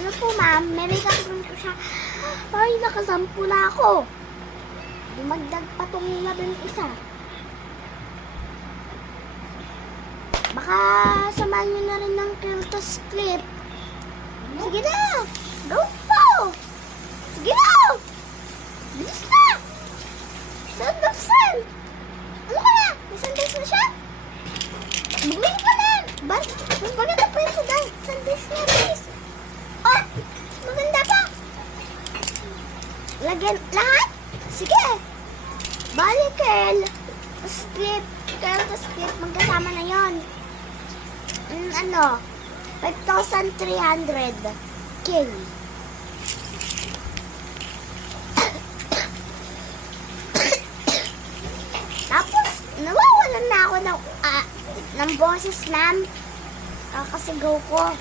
Ano po, ma'am? May makeup room ko siya. Ay, nakasampu na ako. Dumagdag pa tong 11 Baka samahan nyo na rin ng Keltos clip. Sige na! Go po! Sige na! Bilis na! Saan buksan? Ano ka na? May sandals na siya? Bumili ka na! Mas maganda pa yung sandals niya, please. Oh! Maganda pa! Lagyan lahat? Sige! Bali, Kel. Strip. Keltos clip. Magkasama na yon. 5,300 K. Tapos, nawawalan na ako ng boses, ma'am. Kakasigaw ko.